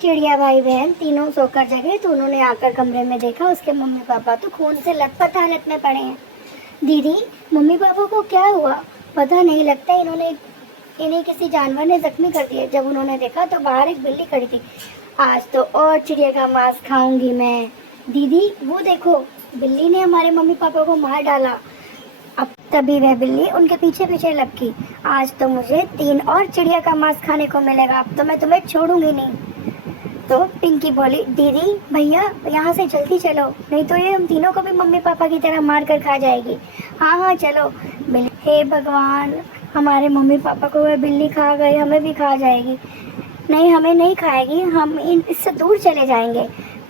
चिड़िया भाई बहन तीनों सोकर जगे तो उन्होंने आकर कमरे में देखा उसके मम्मी पापा तो खून से लथपथ हालत में पड़े हैं। दीदी, मम्मी पापा को क्या हुआ? पता नहीं, लगता है इन्हें किसी जानवर ने जख्मी कर दिया। जब उन्होंने देखा तो बाहर एक बिल्ली खड़ी थी। आज तो और चिड़िया का मांस खाऊंगी मैं। दीदी वो देखो, बिल्ली ने हमारे मम्मी पापा को मार डाला। अब तभी वह बिल्ली उनके पीछे पीछे लपकी। आज तो मुझे 3 और चिड़िया का मांस खाने को मिलेगा। अब तो मैं तुम्हें छोड़ूंगी नहीं। तो पिंकी बोली, दीदी भैया यहाँ से जल्दी चलो, नहीं तो ये हम तीनों को भी मम्मी पापा की तरह मार कर खा जाएगी। हाँ हाँ चलो। बिल्ली, हे भगवान, हमारे मम्मी पापा को वह बिल्ली खा गई, हमें भी खा जाएगी। नहीं, हमें नहीं खाएगी, हम इससे दूर चले जाएंगे।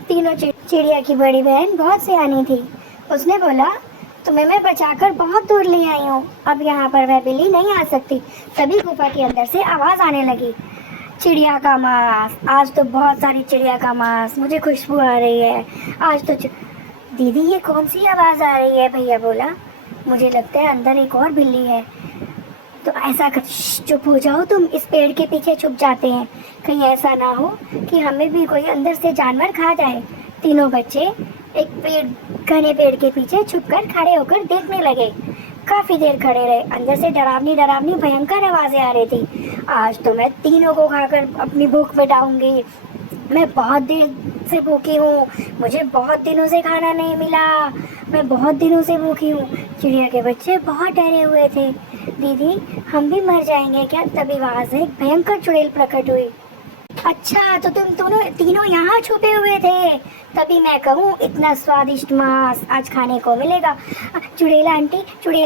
तीनों चिड़िया की बड़ी बहन बहुत सियानी थी। उसने बोला, तुम्हें मैं बचाकर बहुत दूर ले आई हूँ, अब यहाँ पर वह बिल्ली नहीं आ सकती। तभी गुफा के अंदर से आवाज़ आने लगी, चिड़िया का मांस, आज तो बहुत सारी चिड़िया का मांस, मुझे खुशबू आ रही है आज तो। दीदी ये कौन सी आवाज़ आ रही है? भैया बोला, मुझे लगता है अंदर एक और बिल्ली है। तो ऐसा कर, चुप हो जाओ तुम, इस पेड़ के पीछे छुप जाते हैं, कहीं ऐसा ना हो कि हमें भी कोई अंदर से जानवर खा जाए। तीनों बच्चे एक घने पेड़ के पीछे छुपकर खड़े होकर देखने लगे। काफी देर खड़े रहे। अंदर से डरावनी डरावनी भयंकर आवाजें आ रही थी। आज तो मैं तीनों को खाकर अपनी भूख मिटाऊंगी। मैं बहुत देर से भूखी हूँ, मुझे बहुत दिनों से खाना नहीं मिला, मैं बहुत दिनों से भूखी हूँ। चिड़िया के बच्चे बहुत डरे हुए थे। दीदी हम भी मर जाएंगे क्या? तभी वहाँ से एक भयंकर चुड़ैल प्रकट हुई। अच्छा, तो तुम तीनों यहाँ छुपे हुए थे, तभी मैं कहूँ इतना स्वादिष्ट मांस आज खाने को मिलेगा। चुड़ैल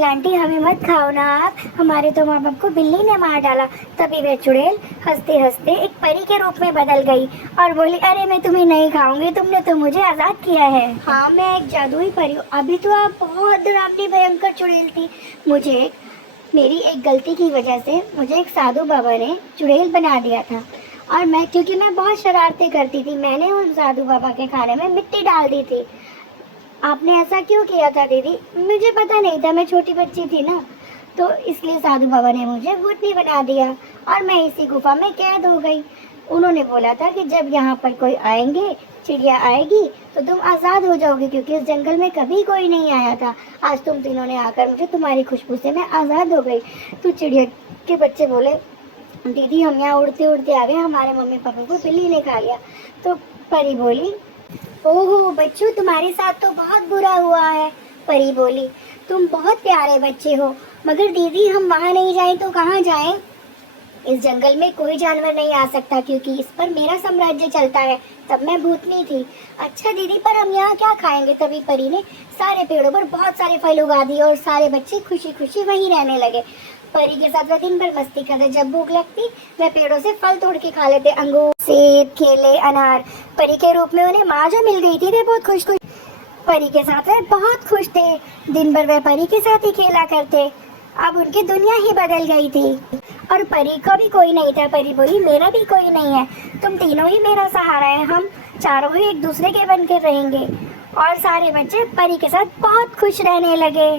आंटी हमें मत खाओ ना आप, हमारे तो माँ बाप को बिल्ली ने मार डाला। तभी वह चुड़ैल हंसते हंसते एक परी के रूप में बदल गई और बोली, अरे मैं तुम्हें नहीं खाऊंगी, तुमने तो मुझे आज़ाद किया है। हाँ मैं एक जादुई परी हूँ, अभी तो आप बहुत डरावनी भयंकर चुड़ैल थी। मेरी एक गलती की वजह से मुझे एक साधु बाबा ने चुड़ैल बना दिया था, और क्योंकि मैं बहुत शरारतें करती थी, मैंने उन साधु बाबा के खाने में मिट्टी डाल दी थी। आपने ऐसा क्यों किया था दीदी? मुझे पता नहीं था, मैं छोटी बच्ची थी ना, तो इसलिए साधु बाबा ने मुझे भूतनी बना दिया और मैं इसी गुफा में कैद हो गई। उन्होंने बोला था कि जब यहाँ पर कोई आएंगे, चिड़िया आएगी तो तुम आज़ाद हो जाओगे, क्योंकि इस जंगल में कभी कोई नहीं आया था। आज तुम तीनों ने आकर मुझे तुम्हारी खुशबू से मैं आज़ाद हो गई। तो चिड़िया के बच्चे बोले, दीदी हम यहाँ उड़ते उड़ते आ गए, हमारे मम्मी पापा को बिल्ली ने खा लिया। तो परी बोली, ओहो बच्चों तुम्हारे साथ तो बहुत बुरा हुआ है। परी बोली, तुम बहुत प्यारे बच्चे हो, मगर दीदी हम वहाँ नहीं जाएं तो कहाँ जाएं? इस जंगल में कोई जानवर नहीं आ सकता, क्योंकि इस पर मेरा साम्राज्य चलता है। तब मैं भूतनी थी। अच्छा दीदी, पर हम यहाँ क्या खाएंगे? तभी परी ने सारे पेड़ों पर बहुत सारे फल उगा दिए और सारे बच्चे खुशी खुशी वहीं रहने लगे। परी के साथ वह दिन भर मस्ती करते। जब भूख लगती वह पेड़ों से फल तोड़ के खा लेते, अंगूर, सेब, केले, अनार। परी के रूप में उन्हें माँ जो मिल गई थी वे बहुत खुश परी के साथ वह बहुत खुश थे। दिन भर वह परी के साथ ही खेला करते। अब उनकी दुनिया ही बदल गई थी और परी को भी कोई नहीं था। परी बोली, मेरा भी कोई नहीं है, तुम तीनों ही मेरा सहारा है, हम चारों ही एक दूसरे के बनकर रहेंगे। और सारे बच्चे परी के साथ बहुत खुश रहने लगे।